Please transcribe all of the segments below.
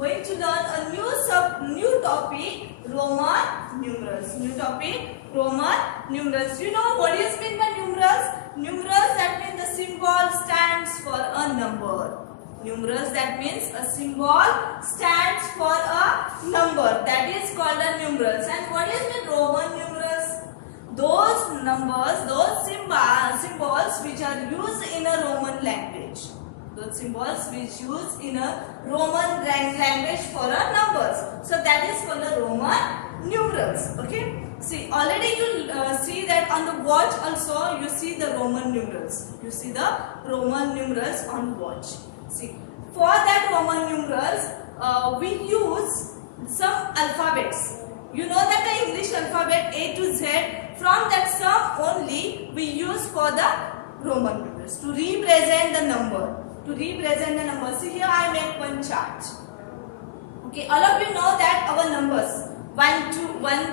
going to learn a new topic, Roman numerals. New topic, Roman numerals. You know what is meant by numerals? Numerals, that means the symbol stands for a number. Numerals, that means a symbol stands for a number. That is called a numerals. And what is meant Roman numerals? Those numbers, those symbols which are used in a Roman language. Those symbols which used in a Roman language for a numbers. So that is called a Roman numerals. Okay. See, already you see that on the watch also you see the Roman numerals. You see the Roman numerals on watch. See, for that Roman numerals, we use some alphabets. You know that the English alphabet A to Z, from that some only we use for the Roman numerals to represent the number. To represent the number. See, here I make one chart. Okay, all of you know that our numbers 1,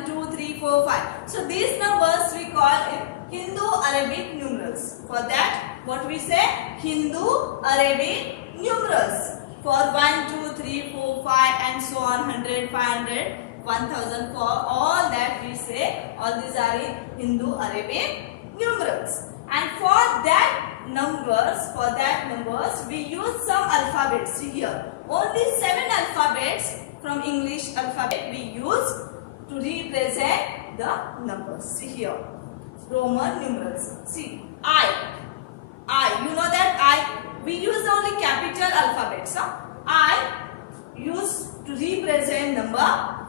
2, 3, 4, 5. So these numbers we call it Hindu-Arabic numerals. For that, what we say? Hindu-Arabic numerals. For 1, 2, 3, 4, 5 and so on, 100, 500, 1000, for all that we say, all these are in Hindu-Arabic numerals. And for that numbers, we use some alphabets. See here, only 7 alphabets from English alphabet we use to represent the numbers. See here, Roman numerals. See, I. You know that I. We use only capital alphabets. I use to represent number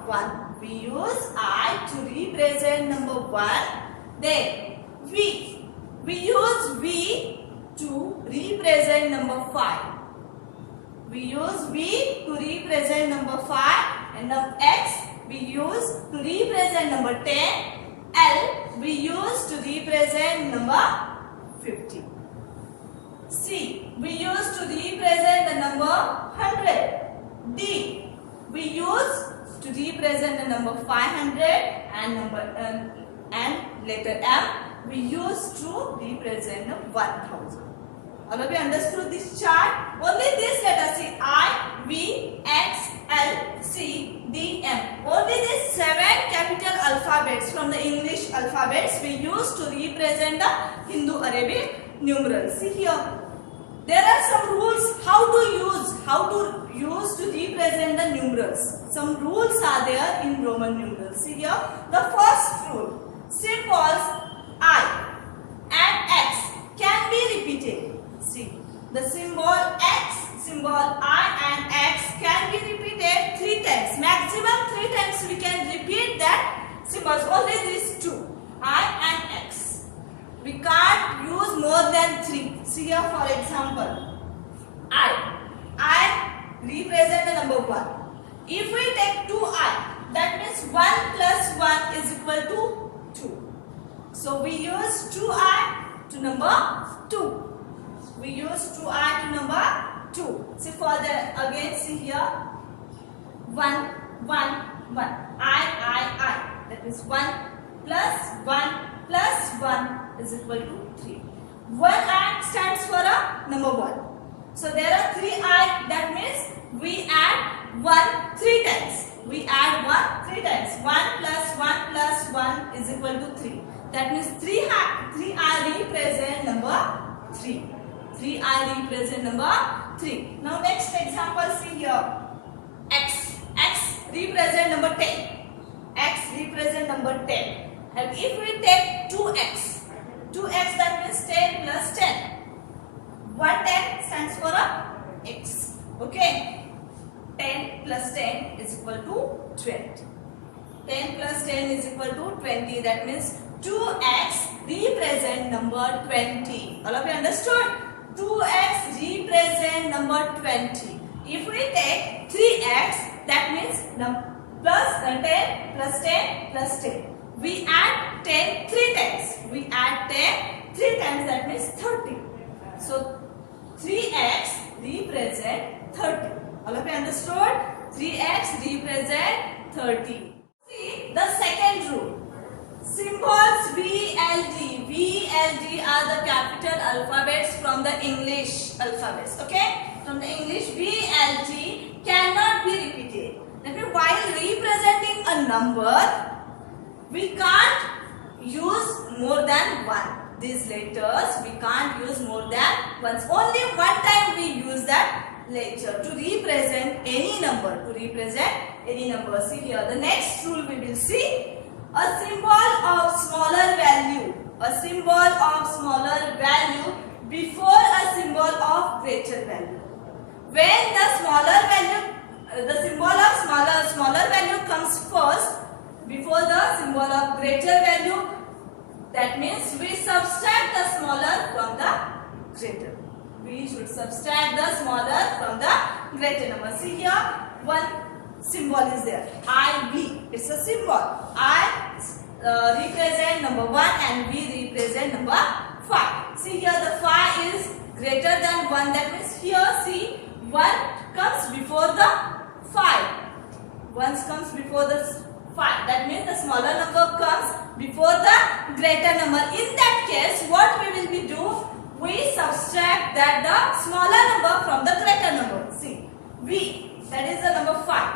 1. We use I to represent number 1. Then V. We use V to represent number 5. We use V to represent number 5, and now X we use to represent number 10. L we use to represent number 50. C we use to represent the number 100. D we use to represent the number 500, and letter M we use to represent the 1000. All of you understood this chart? Only this letter C, I, V, X, L, C, D, M. Only these 7 capital alphabets from the English alphabets we use to represent the Hindu-Arabic numerals. See here, there are some rules how to use to represent the numerals. Some rules are there in Roman numerals. See here, the first rule: symbols I and X can be repeated. See, the symbol X, symbol I and X can be repeated 3 times. Maximum 3 times we can repeat that symbols. Only these 2, I and X. We can't use more than 3. See here, for example, I represent the number 1. If we take 2I, that means 1 plus 1 is equal to 2. So we use 2I to number 2. We use 2I to number 2. See, for the, again see here, 1, 1, 1. I. That is 1 plus 1 plus 1 is equal to 3. 1I stands for a number 1. So there are 3I, that means we add 1 3 times. We add 1 3 times. 1 plus 1 is equal to 3. That means 3I represent number 3. 3I represent number 3. Now next example, see here. X represent number 10. X represent number 10. And if we take 2x that means 10 plus 10. 110 stands for a x. Okay. 10 plus 10 is equal to 20. 10 plus 10 is equal to 20. That means 2x represent number 20. All of you understood? 2x represent number 20. If we take 3x, that means plus 10 plus 10 plus 10. We add 10 3 times. We add 10 3 times, that means 30. So 3x represent 30. All of you understood? 3x represent 30. See the second rule. Symbols VLD are the capital alphabets from the English alphabets. Okay. from the English VLT cannot be repeated. That means while representing a number, we can't use more than one. These letters we can't use more than once. Only one time we use that letter to represent any number. See here, the next rule we will see. A symbol of smaller value. A symbol of smaller value before a symbol of greater value. When the smaller value, the symbol of smaller value comes first before the symbol of greater value, that means we subtract the smaller from the greater. We should subtract the smaller from the greater number. See here, one symbol is there. IV. It's a symbol. I represent number 1 and V represent number 5. See here, the 5 is greater than 1. That means here, see, 1 comes before the 5. 1 comes before the 5. That means the smaller number comes before the greater number. In that case, what we will be do? We subtract that the smaller number from the greater number. See, V, that is the number 5.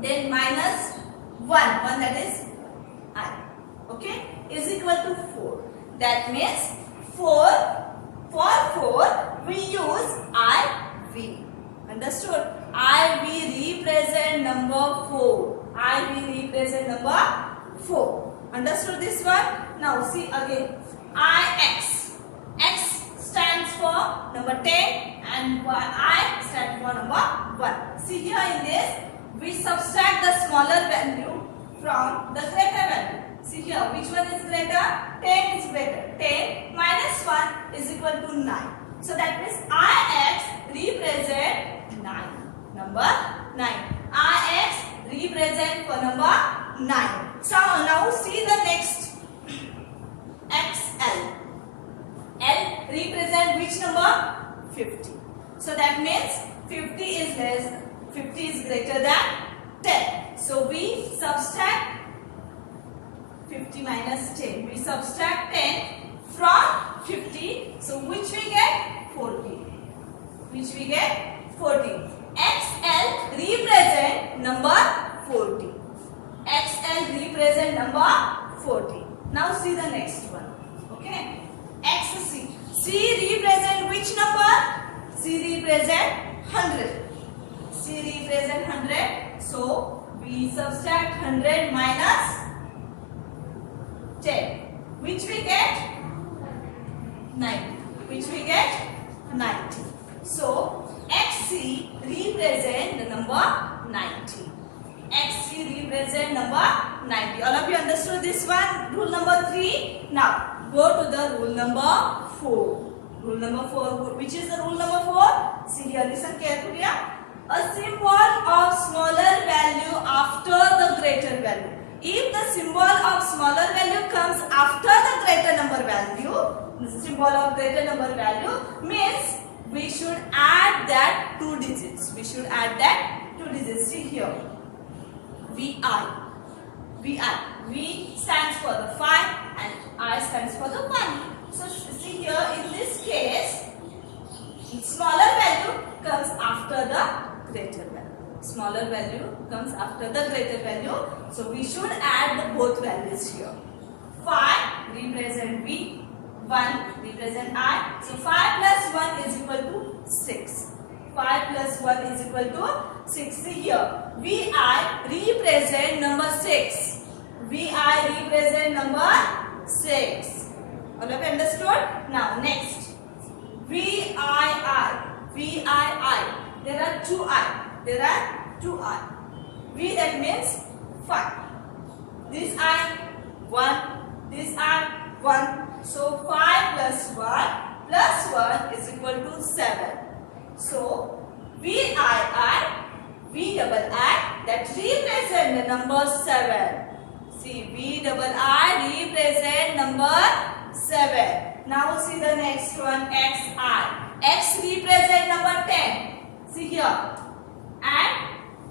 Then minus 1 that is I. Okay, is equal to 4. That means 4, for 4 we use IV. Understood? IV represent number 4. IV represent number 4. Understood this one? Now see again. IX. X stands for number 10 and I stands for number 1. See here in this, we subtract the smaller value from the greater value. See here, which one is greater? 10 is greater. 10 minus 1 is equal to 9. So that means IX represent 9. Number 9. IX represent for number 9. So now see the next. XL. L represent which number? 50. So that means 50 is greater than 10. So we subtract 50 minus 10. We subtract 10 from 50. So which we get? 40. Which we get? 40. XL represent number 40. XL represent number 40. Now see the next one. Okay. XC. C represent which number? C represent 100. C represent 100. So we subtract 100 minus 10. Which we get? 90. Which we get? 90. So XC represent the number 90. XC represent number 90. All of you understood this one? Rule number 3. Now go to the rule number 4. Rule number 4. Which is the rule number 4? See here, listen carefully. A symbol of smaller value after the greater value. If the symbol of smaller value comes after the greater number value, the symbol of greater number value means we should add that 2 digits. We should add that 2 digits. See here. VI. VI. V stands for the 5 and I stands for the 1. So see here, in this case, smaller value comes after the greater value. Smaller value comes after the greater value. So we should add both values here. 5 represent V, 1 represent I. So 5 plus 1 is equal to 6. 5 plus 1 is equal to 6. See here, VI represent number 6. VI represent number 6. All of you understood? Now next. VII. VII. There are 2 I. There are 2 I. V that means 5. This I 1. This I 1. So 5 plus 1 is equal to 7. So VII, V double I that represent the number 7. See, V double I represent number 7. Now see the next one, XI. X represent number 10. See here. And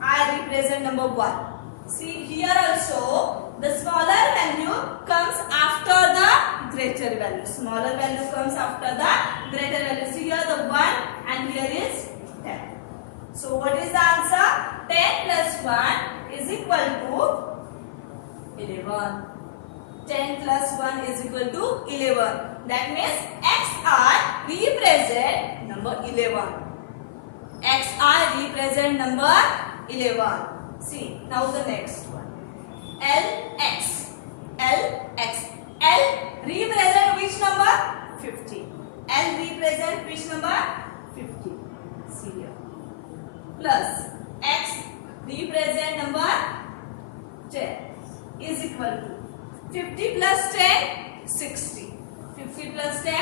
I represent number 1. See here also, the smaller value comes after the greater value. Smaller value comes after the greater value. See here the 1 and here is So what is the answer? 10 plus 1 is equal to 11. 10 plus 1 is equal to 11. That means XR represent number 11. XR represent number 11. See, now the next one. LX. LX. L represent which number? 50. L represent which number? 50. See here. Plus X represent number 10 is equal to 50 plus 10, 60. 50 plus 10,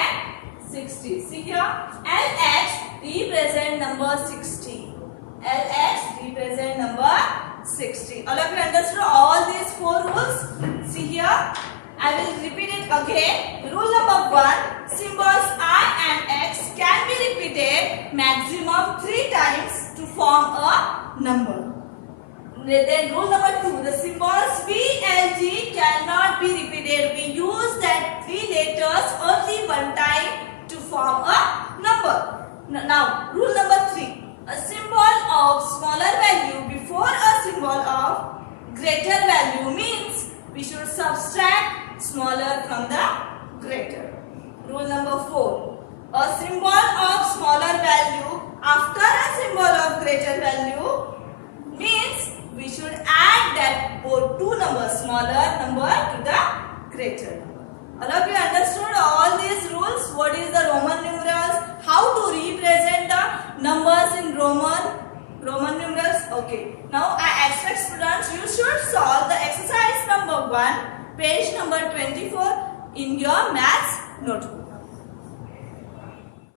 60. See here. LX represent number 60. LX represent number 60. All of you understood all these 4 rules? See here. I will repeat it again. Rule number 1. Symbols I and X can be repeated maximum 3 times to form a number. Then rule number 2. The symbols V, L, G cannot be repeated. We use that 3 letters only one time to form a number. Now, rule number 3. A symbol of smaller value before a symbol of greater value means we should subtract smaller from the greater. Rule number 4. A symbol of smaller value after a symbol of greater value means we should add that both 2 numbers, smaller number to the greater number. All of you understood all these rules? What is the Roman numerals? How to represent the numbers in Roman numerals? Okay. Now I expect students you should solve the exercise number 1, page number 24 in your maths notebook.